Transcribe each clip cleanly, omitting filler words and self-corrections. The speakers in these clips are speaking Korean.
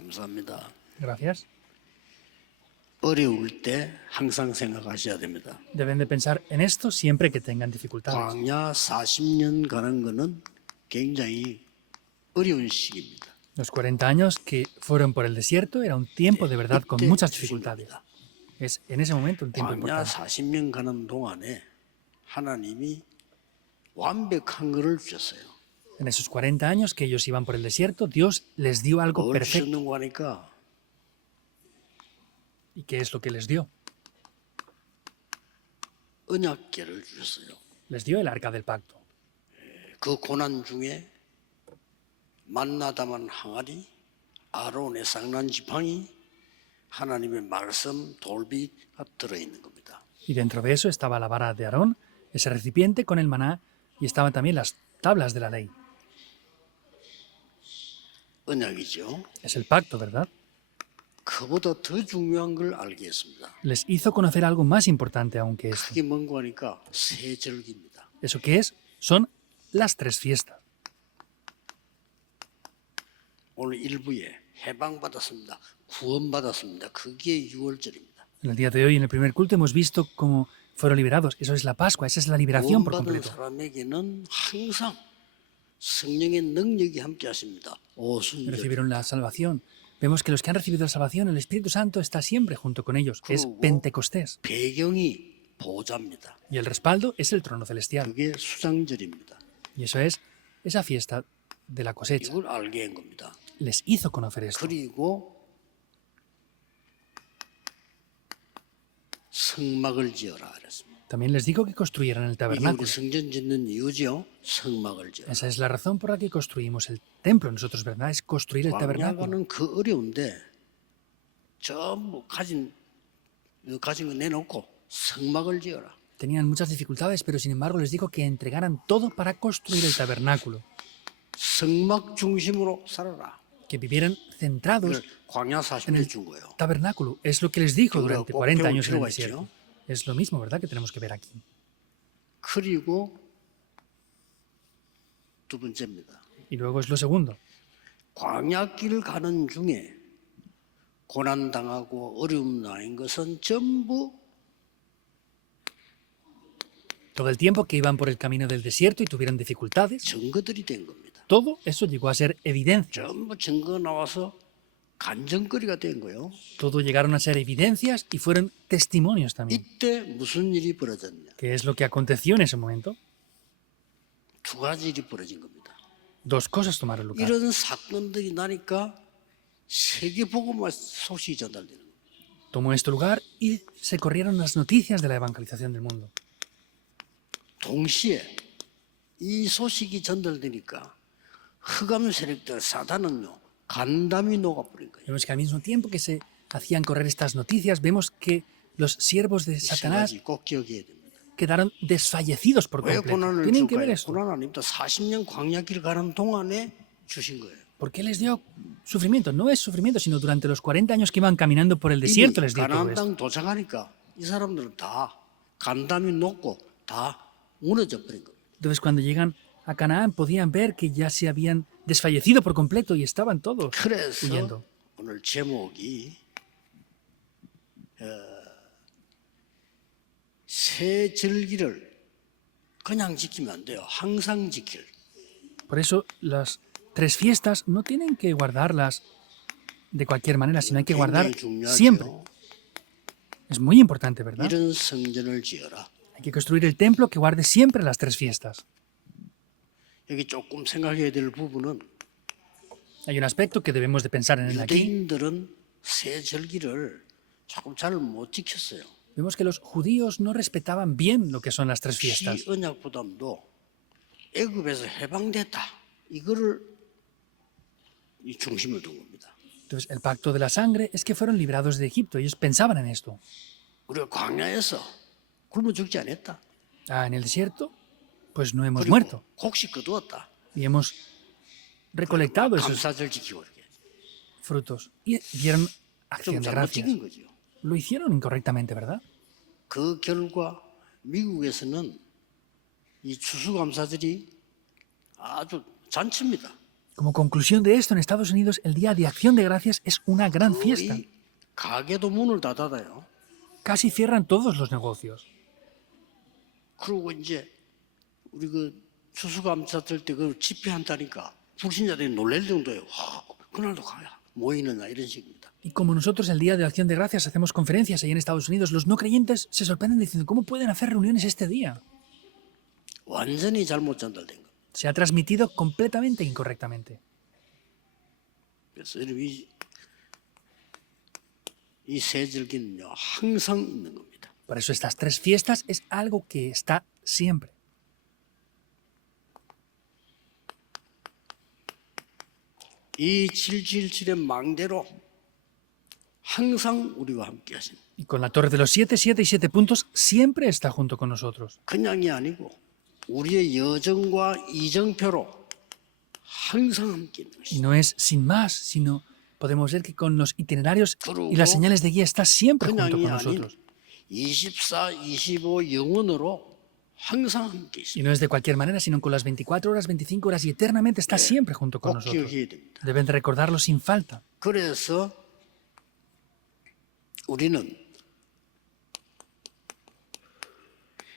감사합니다. Gracias. 어려울 때 항상 생각하셔야 됩니다. Deben de pensar en esto siempre que tengan dificultades. 광야 40년 가는 거는 굉장히 어려운 시기입니다. Los 40 años que fueron por el desierto era un tiempo de verdad con 이때 muchas 주신 dificultades. 겁니다. Es en ese momento un tiempo 광야 importante. 40년 가는 동안에 하나님이 완벽한 것을 주셨어요. En esos 40 años que ellos iban por el desierto, Dios les dio algo 뭘 perfecto. 주셨는 거 하니까 ¿Y qué es lo que les dio? 언약궤를 주셨어요. Les dio el arca del pacto. 그 고난 중에 만나다만 항아리, 아론의 쌍난 지팡이, 하나님의 말씀 돌비가 들어있는 겁니다. Y dentro de eso estaba la vara de Aarón, ese recipiente con el maná, y estaban también las tablas de la ley. 언약이죠. Es el pacto, ¿verdad? 그보다 더 중요한 걸 알게 했습니다. Les hizo conocer algo más importante aún que esto. 그게 뭔가 하니까 세 절기입니다. ¿Eso qué es? Son las 3 fiestas. 오늘 일부에 해방받았습니다. 구원받았습니다. 그게 6월절입니다. En el día de hoy, en el primer culto, hemos visto cómo fueron liberados. Eso es la Pascua, esa es la liberación por 구원받은 completo. 사람에게는 항상 성령의 능력이 함께 하십니다. 오순절. Recibieron la salvación. Vemos que los que han recibido la salvación, el Espíritu Santo está siempre junto con ellos. Es 그리고 Pentecostés. 배경이 보좌입니다. Y el respaldo es el trono celestial. 그게 수장절입니다. Y eso es esa fiesta de la cosecha. 이걸 알게 한 겁니다. Les hizo conocer esto. 그리고 성막을 지어라 그랬습니다. También les digo que construyeran el 이게 우리 tabernáculo. 성전 짓는 이유죠. 성막을 지어라. Esa es la razón por la que construimos el templo. Nosotros, ¿verdad? Es construir el tabernáculo. 광야가는 그 어려운데 전부 가진 거 내놓고 성막을 지어라. Tenían muchas dificultades, pero sin embargo les digo que entregaran todo para construir el tabernáculo. 성막 중심으로 살아라. Que vivieran centrados 광야 40년 준 거예요. tabernáculo. Es lo que les dijo durante 40 años en el 필요가 desierto. 있죠. Es lo mismo, ¿verdad? Que tenemos que ver aquí. 그리고 두 번째입니다. Y luego es lo segundo. 광야길 가는 중에 고난 당하고 어려움 나는 것은 전부 Todo el tiempo que iban por el camino del desierto y tuvieron dificultades, 증거들이 된 겁니다. todo eso llegó a ser evidencia. 전부 증거 나와서 간증거리가 된 거예요. Todo llegaron a ser evidencias y fueron testimonios también. 이때 무슨 일이 벌어졌냐? ¿Qué es lo que aconteció en ese momento? 두 가지 일이 벌어진 겁니다. Dos cosas tomaron lugar. 이런 사건들이 나니까 세계복음화 소식이 전달되는 거예요. Tomó esto lugar y se corrieron las noticias de la evangelización del mundo. 동시에 이 소식이 전달되니까 흑암 세력들 사단은요 간담이 녹아버린 거예요. Vemos que al mismo tiempo que se hacían correr estas noticias, vemos que los siervos de 세 Satanás 가지 꼭 기억해야 됩니다. quedaron desfallecidos por 왜 completo. 고난을 Tienen que ver 줄까요? esto. 고난 아닙니다. 40년 광야길 가는 동안에 주신 거예요. ¿Por qué les dio sufrimiento? No es sufrimiento, sino durante los 40 años que iban caminando por el 이미 desierto les dio todo 가나안 esto. 땅 도착하니까 이 사람들은 다 간담이 녹고 다 무너져 버린 겁니다. Entonces cuando llegan a Canaán podían ver que ya se habían desfallecido por completo y estaban todos 그래서 huyendo. 오늘 제목이 새 절기를 그냥 지키면 안 돼요. 항상 지킬. Por eso las 3 fiestas no tienen que guardarlas de cualquier manera, sino hay que guardar 굉장히 siempre. 중요하죠. Es muy importante, ¿verdad? 이런 성전을 지어라. Hay que construir el templo que guarde siempre las 3 fiestas. 여기 조금 생각해야 될 부분은 Hay un aspecto que debemos de pensar en él aquí. 유대인들은 새 절기를 조금 잘 못 지켰어요. Vemos que los judíos no respetaban bien lo que son las 3 fiestas. 이 언약보담도 애굽에서 해방됐다. 이거를 이 중심을 둔 겁니다. Entonces, el pacto de la sangre es que fueron librados de Egipto. Ellos pensaban en esto. 우리가 광야에서 굶어 죽지 않았다. Ah, en el desierto, pues no hemos 그리고 muerto. 곡식 거두었다. Y hemos recolectado esos 감사절 지키고 이렇게. frutos. Y dieron 좀 acción de 잘못 gracias. 지킨 거죠. Lo hicieron incorrectamente, ¿verdad? 그 결과 미국에서는 이 추수감사절이 아주 잔치입니다. Como conclusión de esto, en Estados Unidos el Día de Acción de Gracias es una gran fiesta. 거의 가게도 문을 다 닫아요. Casi cierran todos los negocios. 그리고 이제 우리 그 추수감사 뜰 때 그 집회한다니까 불신자들이 놀랄 정도예요. 와, 그날도 가야 모이느냐 이런 식입니다. Y como nosotros el Día de Acción de Gracias hacemos conferencias ahí en Estados Unidos, los no creyentes se sorprenden diciendo, ¿cómo pueden hacer reuniones este día? 완전히 잘못 전달된 거. Se ha transmitido completamente incorrectamente. 그래서 이세 절기는요 항상 있는 겁니다. Por eso estas tres fiestas es algo que está siempre. 이 777의 망대로 항상 우리와 함께 하신. Y con la Torre de los 7, 7 y 7 puntos siempre está junto con nosotros. 그냥이 아니고 우리의 여정과 이정표로 항상 함께 있는 Y 것이죠. no es sin más, sino podemos ver que con los itinerarios y las señales de guía está siempre junto 그냥이 con 아닌 nosotros. 24, 25 영원으로 항상 함께 Y 있습니다. no es de cualquier manera, sino con las 24 horas, 25 horas y eternamente está siempre junto con 꼭 nosotros. 기억해야 됩니다. Deben de recordarlo sin falta. 그래서 우리는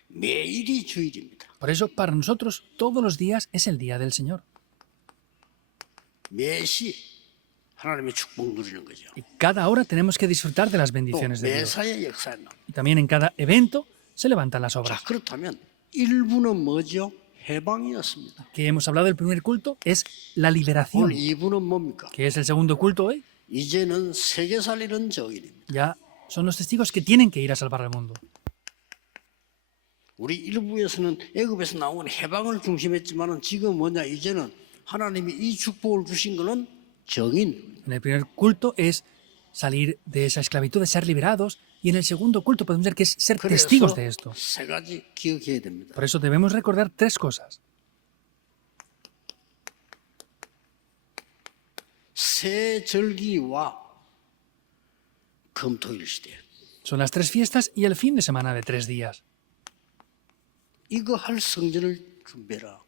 매일이 주일입니다. Por eso, para nosotros, todos los días es el día del Señor. 매시 하나님의 축복 누리는 거죠. Y cada hora tenemos que disfrutar de las 또 bendiciones de Dios. 매사의 역사는 Y también en cada evento se levantan las 자 obras. 그렇다면 일부는 뭐죠? 해방이었습니다. Que hemos hablado del primer culto es la 오늘 liberación. 2부는 뭡니까? Que es el segundo culto hoy. 이제는 세계 살리는 정인입니다. Ya son los testigos que tienen que ir a salvar al mundo. 우리 일부에서는 애굽에서 나온 해방을 중심했지만은 지금 뭐냐 이제는 하나님이 이 축복을 주신 거는 정인. En el primer culto es salir de esa esclavitud, de ser liberados. Y en el segundo culto podemos ver que es ser testigos 그래서 de esto. 세 가지 기억해야 됩니다. Por eso debemos recordar tres cosas. 새 절기와 금토일 시대. Son las tres fiestas y el fin de semana de 3 días. 이거 할 성전을 준비해라.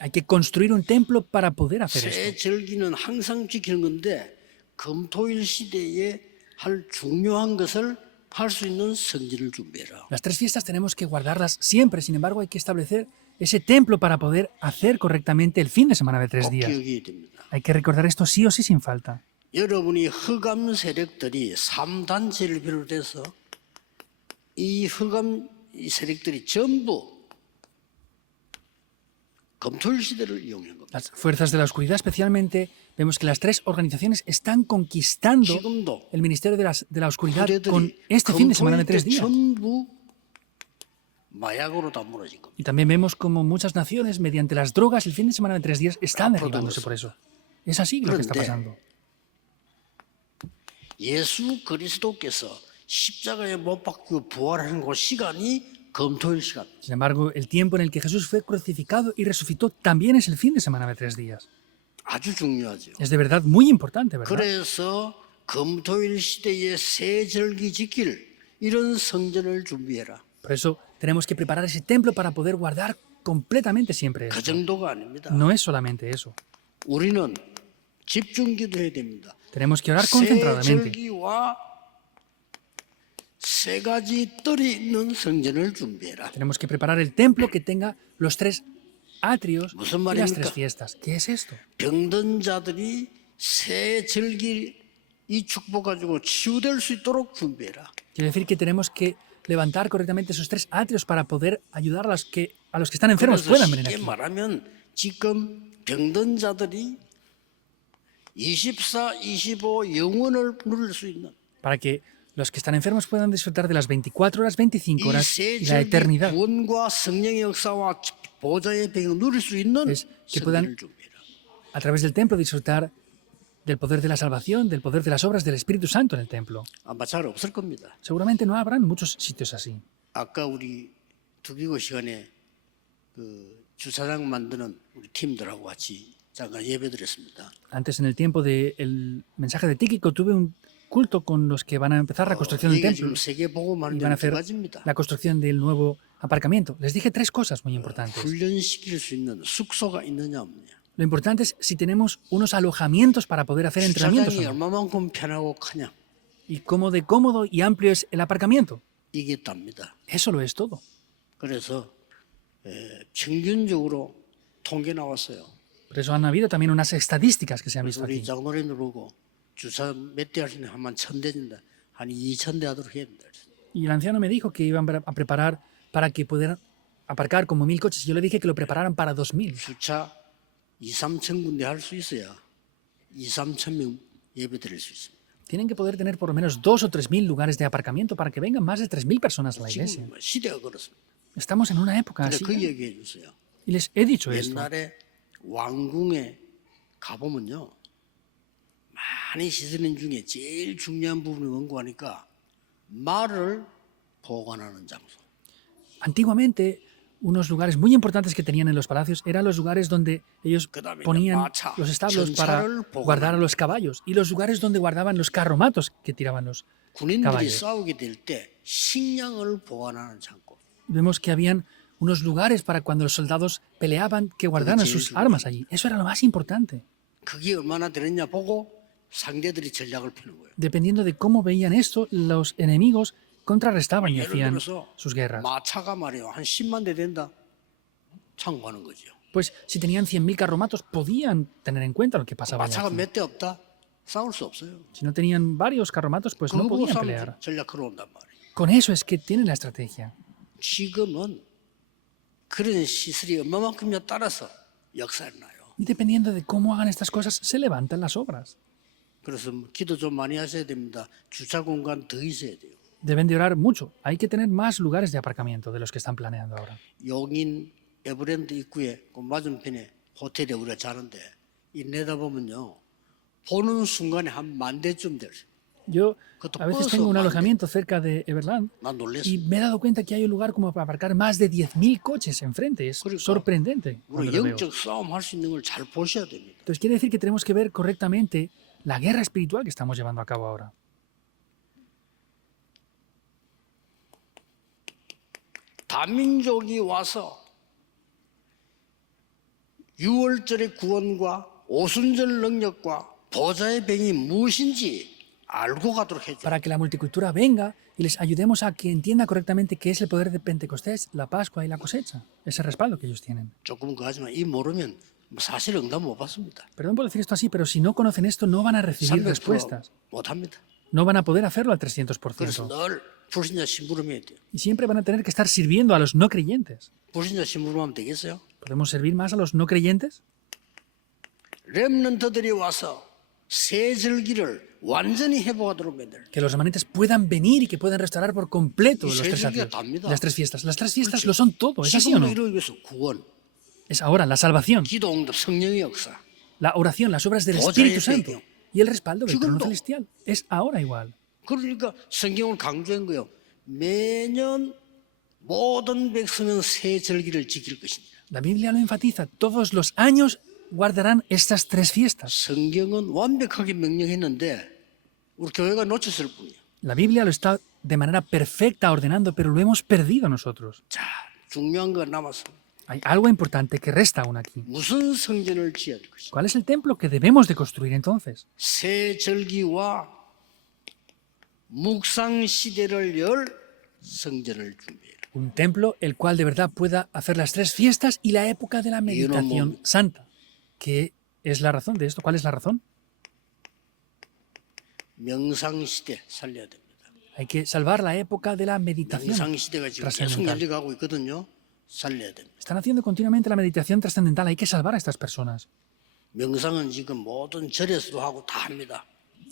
Hay que construir un templo para poder hacer 새 esto. 절기는 항상 지키는 건데 금토일 시대에 할 중요한 것을 할 수 있는 성전을 준비해라. Las tres fiestas tenemos que guardarlas siempre, sin embargo hay que establecer ese templo para poder hacer correctamente el fin de semana de 3 꼭 días. 기억해야 됩니다. Hay que recordar esto sí o sí sin falta. 여러분이 흑암 세력들이 3단체를 비롯해서 이 흑암 세력들이 전부 금토일 시대를 이용한 겁니다. Las fuerzas de la oscuridad especialmente vemos que las tres organizaciones están conquistando 지금도 el ministerio de la oscuridad con 부대들이 este fin de semana de 금토일 3 때 días. 전부 마약으로 다 무너진 겁니다. Y también vemos como muchas naciones, mediante las drogas, el fin de semana de 3 días están derribándose por eso. Es así lo que está pasando. 예수 그리스도께서 십자가에 못 박히고 부활하는 그 시간이 금토일 시간. Sin embargo, el tiempo en el que Jesús fue crucificado y resucitó también es el fin de semana de 3 días. 아주 중요하죠. Es de verdad muy importante, ¿verdad? 그래서 금토일 시대에 새 절기 지킬 이런 성전을 준비해라. Por eso tenemos que preparar ese templo para poder guardar completamente siempre 그 esto. 정도가 아닙니다. No es solamente eso. 우리는 집중 기도해야 됩니다. Tenemos que orar 새 concentradamente. 절기와 세 가지 뜰이 있는 성전을 준비해라. Tenemos que preparar el templo que tenga los 3 atrios 무슨 y las 3 말입니까? fiestas. ¿Qué es esto? 병든 자들이 새 절기 이 축복 가지고 치유될 수 있도록 준비해라. Quiere decir que tenemos que levantar correctamente esos 3 atrios para poder ayudar a los que están enfermos 그래서 puedan venir 쉽게 aquí. 말하면 지금 병든 자들이 24, 25 영원을 누릴 수 있는 Para que los que están enfermos puedan disfrutar de las 24 horas, 25 horas 이새 y la 절기 eternidad. 구원과 성령의 역사와 보좌의 병을 누릴 수 있는 Es que puedan- 성전을 준비해라. A través del templo disfrutar del poder de la salvación, del poder de las obras del Espíritu Santo en el templo. 아마 잘 없을 겁니다. Seguramente no habrán muchos sitios así. 아까 우리 두기고 시간에 그 주차장 만드는 우리 팀들하고 같이 잠깐 예배드렸습니다. Antes, en el tiempo del mensaje de Tíquico, tuve un culto con los que van a empezar la construcción del 이게 templo 지금 세계 복음하는 y van a 두 hacer 가지입니다. la construcción del nuevo aparcamiento. Les dije 3 cosas muy importantes. 훈련시킬 수 있는 숙소가 있느냐 없느냐. Lo importante es si tenemos unos alojamientos para poder hacer entrenamientos. 주차장이 ¿O no? 얼마만큼 편하고 크냐. Y cómo de cómodo y amplio es el aparcamiento. 이게 답니다. Eso lo es todo. 그래서 평균적으로 통계 나왔어요. Por eso han habido también unas estadísticas que se han visto 우리 aquí. 장로님 누르고 주차 몇 대 하시는 한만 1,000대 준다. 한 2,000대 하도록 해야 된다. Y el anciano me dijo que iban a preparar para que pudieran aparcar como 1000 coches. Yo le dije que lo prepararan para 2000. 주차 2, 3천 군데 할 수 있어야 2, 3천 명 예배 드릴 수 있습니다. Tienen que poder tener por lo menos 2 o 3000 lugares de aparcamiento para que vengan más de 3000 personas a la iglesia. 지금 시대가 그렇습니다. Estamos en una época 근데 así. 그 얘기해 주세요. Y les he dicho esto. 옛날에 왕궁에 가보면요. 많이 시설인 중에 제일 중요한 부분이 뭔고 하니까 말을 보관하는 장소. Antiguamente, unos lugares muy importantes que tenían en los palacios eran los lugares donde ellos 그다음에 ponían 마차, los establos para 전차를 보관하는 guardar a los caballos y los lugares donde guardaban los carromatos que tiraban los 군인들이 caballos. 싸우게 될 때 식량을 보관하는 창고. Vemos que habían unos lugares para cuando los soldados peleaban que guardaran sus armas allí. Eso era lo más importante. 그게 얼마나 되느냐 보고 상대들이 전략을 펴는 거예요. Dependiendo de cómo veían esto, los enemigos contrarrestaban y 예를 hacían 들어서 sus guerras. 마차가 말이에요. 한 10만 대 된다. 참고하는 거죠. Pues si tenían 100.000 carromatos, podían tener en cuenta lo que pasaba allí. 마차가 몇 대 없다. 싸울 수 없어요. Si no tenían varios carromatos, pues no 그거 보고 podían 싸움 pelear. 전략하러 온단 말이에요. Con eso es que tienen la estrategia. 지금은 그런 시설이 얼마만큼에 따라서 역사를 나요. Y dependiendo de cómo hagan estas cosas, se levantan las obras. 그래서 기도 좀 많이 하셔야 됩니다. 주차 공간 더 있어야 돼요. Deben de orar mucho. Hay que tener más lugares de aparcamiento de los que están planeando ahora. 용인 에버랜드 입구에 그 맞은편에 호텔에 우리가 자는데 이 내다보면요. 보는 순간에 한 10,000대쯤 돼요. Yo 그것도 a veces 버스 tengo un 10,000대. alojamiento cerca de Everland 난 y 놀랐어요. me he dado cuenta que hay un lugar como para aparcar más de 10.000 coches enfrente. Es 그러니까 sorprendente cuando 우리 lo veo. 영적 싸움 할 수 있는 걸 잘 보셔야 됩니다. Entonces quiere decir que tenemos que ver correctamente la guerra espiritual que estamos llevando a cabo ahora. 다민족이 와서 유월절의 구원과 오순절 능력과 보좌의 병이 무엇인지 알고 가도록 해줘. Para que la multicultura venga y les ayudemos a que entienda correctamente qué es el poder de Pentecostés, la Pascua y la cosecha. Ese respaldo que ellos tienen. 조금 그하지만 이 모르면 사실 응답 못 받습니다. Perdón por decir esto así, pero si no conocen esto, no van a recibir 300% respuestas. 못 합니다. No van a poder hacerlo al 그래서 300%. 늘 불신자 심부름해야 돼요. Y siempre van a tener que estar sirviendo a los no creyentes. 불신자 심부름하면 되겠어요? ¿Podemos servir más a los no creyentes? 렘넌트들이 와서 새 절기를 완전히 회복하도록 만들. Que los remanentes puedan venir y que puedan restaurar por completo Y los se tres diga atrios, 답니다. las tres fiestas. Las tres fiestas 그렇죠. lo son todo, ¿es así o 지금도 no? 이루기 위해서 구원, Es ahora la salvación, 기도, 응답, 성령의 역사. la oración, las obras del Boda Espíritu y Santo efecto. y el respaldo del trono 지금도. celestial. Es ahora igual. 그러니까 성경을 강조한 거예요. 매년 모든 백성은 새 절기를 지킬 것입니다. La Biblia lo enfatiza. Todos los años guardarán estas tres fiestas. 성경은 완벽하게 명령했는데 우리 교회가 놓쳤을 뿐이에요. La Biblia lo está de manera perfecta ordenando, pero lo hemos perdido nosotros. 자, 중요한 거 남았어. Hay algo importante que resta aún aquí. 무슨 성전을 지어야 될 것인가? ¿Cuál es el templo que debemos de construir entonces? 새 절기와 묵상 시대를 열 성전을 준비해라. Un templo el cual de verdad pueda hacer las tres fiestas y la época de la meditación santa. ¿Qué es la razón de esto? ¿Cuál es la razón? 명상 시대 살려야 됩니다. Hay que salvar la época de la meditación 명상 시대가 지금 계속 trascendental. 열려가고 있거든요. 살려야 됩니다. Están haciendo continuamente la meditación trascendental. Hay que salvar a estas personas. 명상은 지금 모든 절에서도 하고 다 합니다.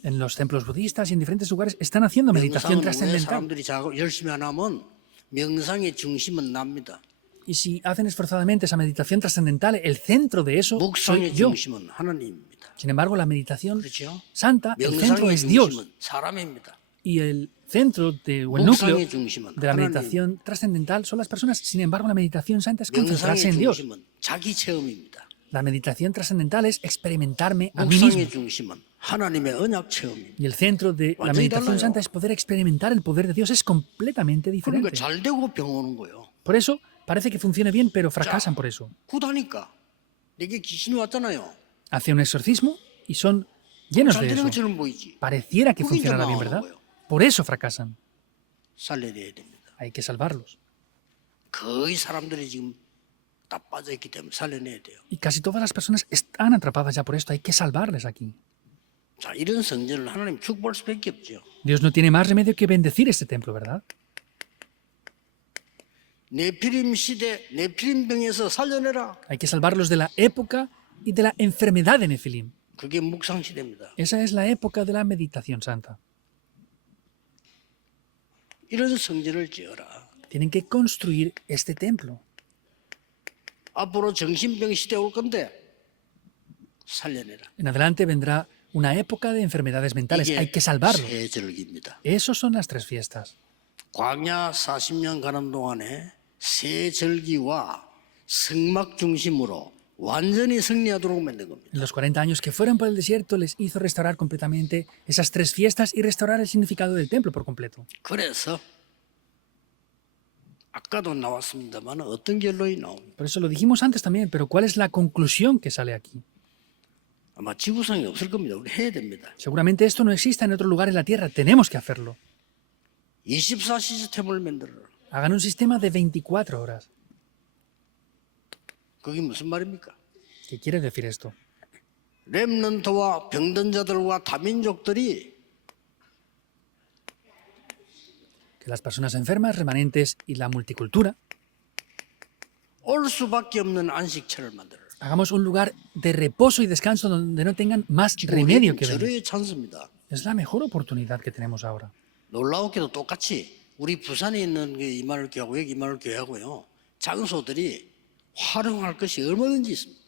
En los templos budistas y en diferentes lugares están haciendo meditación 명상은 왜 trascendental. 사람들이 열심히 안 하면 명상의 중심은 납니다. Y si hacen esforzadamente esa meditación trascendental, el centro de eso soy 묵상의 yo. 중심은 하나님입니다. Sin embargo, la meditación 그렇죠? santa, el centro 명상의 es Dios. 중심은 사람입니다. Y el centro o el núcleo 묵상의 중심은 de la 하나님. meditación trascendental son las personas. Sin embargo, la meditación santa es concentrarse 명상의 en Dios. 중심은 자기 체험입니다. La meditación trascendental es experimentarme a mí mismo. 묵상의 중심은 하나님의 언약 체험입니다. Y el centro de la 완전히 meditación 달라요. santa es poder experimentar el poder de Dios. Es completamente 그러니까 diferente. 잘 되고 병 오는 거예요. Por eso parece que funciona bien, pero fracasan por eso. 굿하니까 내게 귀신이 왔잖아요. Hace un exorcismo y son llenos 잘 de 되는 eso. 것처럼 보이지. Pareciera que 그게 이제 funcionará bien, 망하는 ¿verdad? 거예요. Por eso fracasan. 살려내야 됩니다. Hay que salvarlos. 거의 사람들이 지금 다 빠져있기 때문에 살려내야 돼요. Y casi todas las personas están atrapadas ya por esto. Hay que salvarles aquí. 자, 이런 성전을 하나님 축복할 수밖에 없죠. Dios no tiene más remedio que bendecir este templo, ¿verdad? 네피림 시대, 네피림 병에서 살려내라. Hay que salvarlos de la época y de la enfermedad de Nefilim. 그게 묵상 시대입니다. Esa es la época de la meditación santa. 이런 성전을 지어라. Tienen que construir este templo. 앞으로 정신병 시대 올 건데 살려내라. En adelante vendrá una época de enfermedades mentales. Hay que salvarlos. 새 절기입니다. Esos son las tres fiestas. 광야 40년 가는 동안에 새 절기와 성막 중심으로 완전히 승리하도록 만든 겁니다. En los 40 años que fueron por el desierto les hizo restaurar completamente esas tres fiestas y restaurar el significado del templo por completo. 그래서 아까도 나왔습니다만 어떤 결론이 나옵니까? Por eso lo dijimos antes también, pero ¿cuál es la conclusión que sale aquí? 아마 지구상에 없을 겁니다. 우리 해야 됩니다. Seguramente esto no exista en otro lugar en la Tierra. Tenemos que hacerlo. 24 시스템을 만들어라. Hagan un sistema de 24 horas. 그게 무슨 말입니까? ¿Qué quiere decir esto? 렘넌트와 병든 자들과 다민족들이 Que las personas enfermas, remanentes y la multicultura 올 수밖에 없는 안식처를 만들어라. hagamos un lugar de reposo y descanso donde no tengan más 지금 remedio 우리는 que venir. 절호의 찬스입니다. Es la mejor oportunidad que tenemos ahora. 놀라웠게도 똑같이 우리 부산에 있는 게 이만을 교회하고 여기 이만을 교회하고요. 장소들이 활용할 것이 얼마든지 있습니다.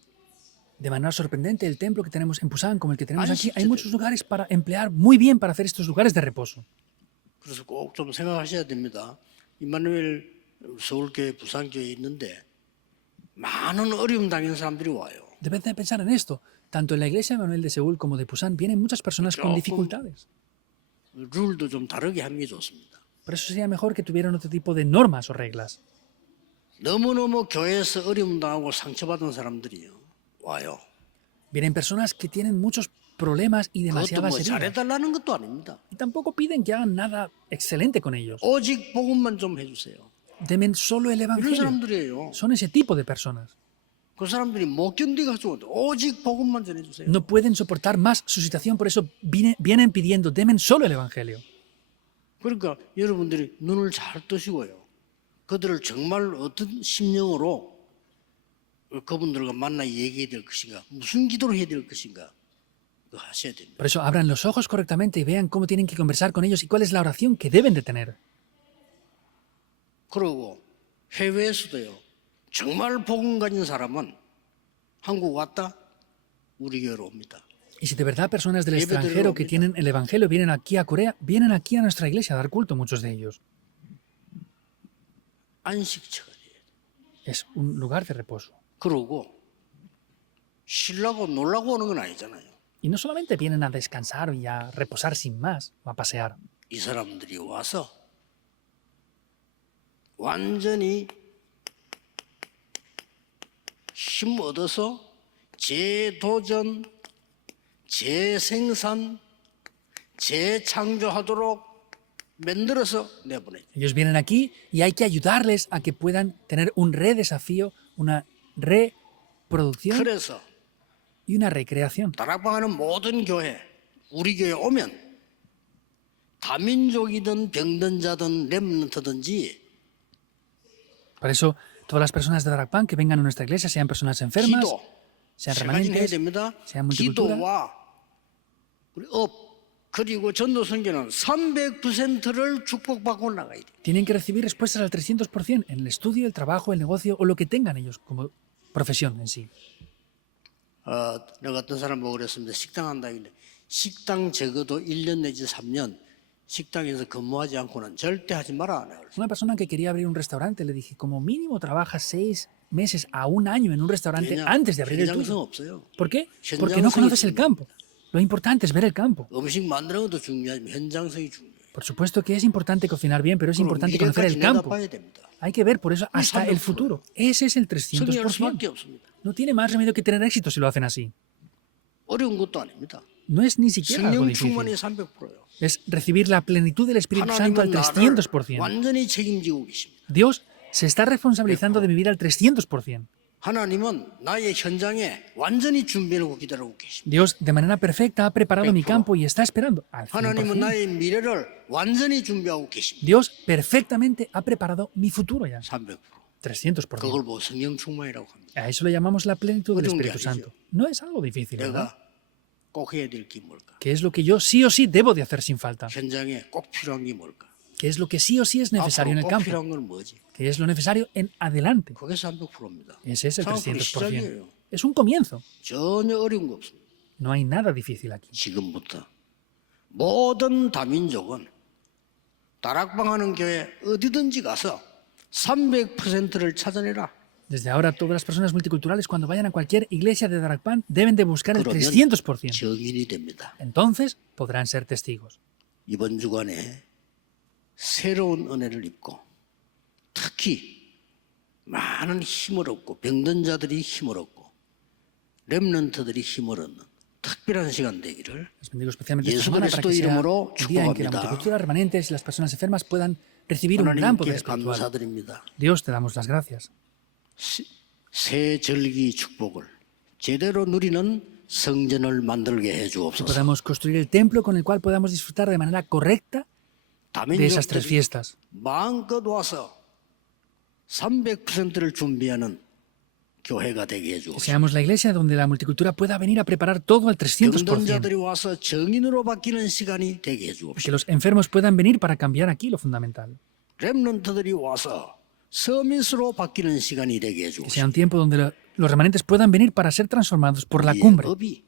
De manera sorprendente, el templo que tenemos en Pusan, como el que tenemos aquí, hay 안식처들. muchos lugares para emplear muy bien para hacer estos lugares de reposo. 그래서 꼭 좀 생각하셔야 됩니다. 이마누엘 서울교회 부산교회에 있는데 많은 어려움 당한 사람들이 와요. Deben de pensar en esto. Tanto en la iglesia Manuel de Seúl como de Pusan vienen muchas personas con dificultades. 룰도 좀 다르게 하는 게 좋습니다. Por eso sería mejor que tuvieran otro tipo de normas o reglas. 너무너무 교회에서 어려움 당하고 상처받은 사람들이요. 와요. Vienen personas que tienen muchos problemas y 그것도 demasiadas 뭐 heridas. 잘해달라는 것도 아닙니다. Y tampoco piden que hagan nada excelente con ellos. 오직 복음만 좀 해주세요. Demen solo el 이런 evangelio. 사람들이에요. Son ese tipo de personas. 그 사람들이 못 견디가지고 오직 복음만 전해주세요. No pueden soportar más su situación, por eso vienen pidiendo, demen solo el evangelio. 그러니까 여러분들이 눈을 잘 뜨시고요. 그들을 정말 어떤 심령으로 그분들과 만나 얘기해야 될 것인가, 무슨 기도를 해야 될 것인가, 그거 하셔야 됩니다. Por eso abran los ojos correctamente y vean cómo tienen que conversar con ellos y cuál es la oración que deben de tener. 그러고 해외에서도요. 정말 복음 가진 사람은 한국 왔다 우리 교회로 옵니다. Y si de verdad personas del extranjero que tienen el evangelio vienen aquí a Corea, vienen aquí a nuestra iglesia a dar culto, muchos de ellos. 안식처가 돼야 돼. Es un lugar de reposo. 그러고 쉬려고 놀라고 오는 건 아니잖아요. Y no solamente vienen a descansar y a reposar sin más, o a pasear. 이 사람들이 와서 완전히 힘 얻어서 재도전, 재생산, 재창조하도록 만들어서 내보내죠. Ellos vienen aquí y hay que ayudarles a que puedan tener un redesafío, una reproducción 그래서 y una recreación. 다락방하는 모든 교회, 우리 교회 오면 다민족이든 병든 자든 렘넌트든지 Por eso, todas las personas de Darakpan que vengan a nuestra iglesia, sean personas enfermas, 기도 sean 세 가지는 해야 remanentes, 됩니다. sean multicultura, 기도와 우리 업 그리고 전도 선교는 300%를 축복받고 나가야 돼. tienen que recibir respuestas al 300% en el estudio, el trabajo, el negocio o lo que tengan ellos como profesión en sí. 내가 어떤 사람 보고 그랬습니다. 식당 한다길래 식당 적어도 1년 내지 3년 식당에서 근무하지 않고는 절대 하지 마라. Una persona que quería abrir un restaurante le dije, como mínimo trabaja 6 meses a un año en un restaurante 왜냐? antes de abrir el 현장성 tuyo. 없어요. ¿Por qué? Porque no conoces el campo. Lo importante es ver el campo. 음식 만드는 것도 중요하지만 현장성이 중요해요. Por supuesto que es importante cocinar bien, pero es 그럼 importante conocer el 미래까지 campo. 내다봐야 됩니다. Hay que ver por eso hasta el 300%. futuro. Ese es el 승리할 300%. 수밖에 없습니다. No tiene más remedio que tener éxito si lo hacen así. 어려운 것도 아닙니다. No es ni siquiera algo 성령 difícil. 충만이 300%예요. Es recibir la plenitud del Espíritu Santo al 하나님은 나를 300%. 완전히 책임지고 계십니다. Dios se está responsabilizando de vivir al 300%. 하나님은 나의 현장에 완전히 준비해놓고 기다리고 계십니다. Dios de manera perfecta ha preparado mi campo y está esperando al 하나님은 100%. 나의 미래를 완전히 준비하고 계십니다. Dios perfectamente ha preparado mi futuro ya. 300%. 300%. 그걸 보고 성령 충만이라고 합니다. A eso le llamamos la plenitud del 어려운 게 Espíritu 아니죠. Santo. No es algo difícil, ¿verdad? 내가 꼭 해야 될 게 뭘까? ¿Qué es lo que yo sí o sí debo de hacer sin falta? 현장에 꼭 필요한 게 뭘까? ¿Qué es lo que sí o sí es necesario en 앞으로 el 꼭 campo? 필요한 건 뭐지? ¿Qué es lo necesario en adelante? 그게 300%입니다. Ese es el 300%. 시작이에요. Es un comienzo. 전혀 어려운 거 없습니다. No hay nada difícil aquí. 지금부터 모든 다민족은 다락방하는 교회 어디든지 가서 300%를 찾아내라. Desde ahora, todas las personas multiculturales, cuando vayan a cualquier iglesia de Darakpan, deben de buscar el 그러면 300%. 정인이 됩니다. Entonces podrán ser testigos. 이번 주간에 새로운 은혜를 입고 특히 많은 힘을 얻고 병든 자들이 힘을 얻고 렘넌트들이 힘을 얻는 특별한 시간 되기를 Les bendigo especialmente esta 예수 semana para que 그리스도 sea 이름으로 el día en que la 축복합니다. multicultura remanentes y las personas enfermas puedan recibir un gran poder 하나님께 espiritual. 감사드립니다. Dios, te damos las gracias. 새 절기 축복을 제대로 누리는 성전을 만들게 해 Que 주옵소서. podamos construir el templo con el cual podamos disfrutar de manera correcta de esas tres 다민족들이 fiestas. 마음껏 와서 300%를 준비하는 교회가 되게 해 Que 주옵소서. seamos la iglesia donde la multicultura pueda venir a preparar todo al 병든 300%. 자들이 와서 정인으로 바뀌는 시간이 되게 해 Que 주옵소서. los enfermos puedan venir para cambiar aquí lo fundamental. 렘넌트들이 와서 서밋으로 바뀌는 시간이 되게 해 Que 주옵소서. sea un tiempo donde los remanentes puedan venir para ser transformados por la 우리의 cumbre. 법이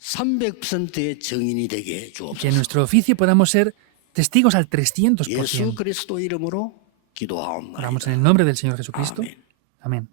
300%의 정인이 되게 해 Que en 주옵소서. nuestro oficio podamos ser testigos al 300%. 예수 그리스도 이름으로 기도하옵나이다. Oramos en el nombre del Señor Jesucristo. Amén. Amén.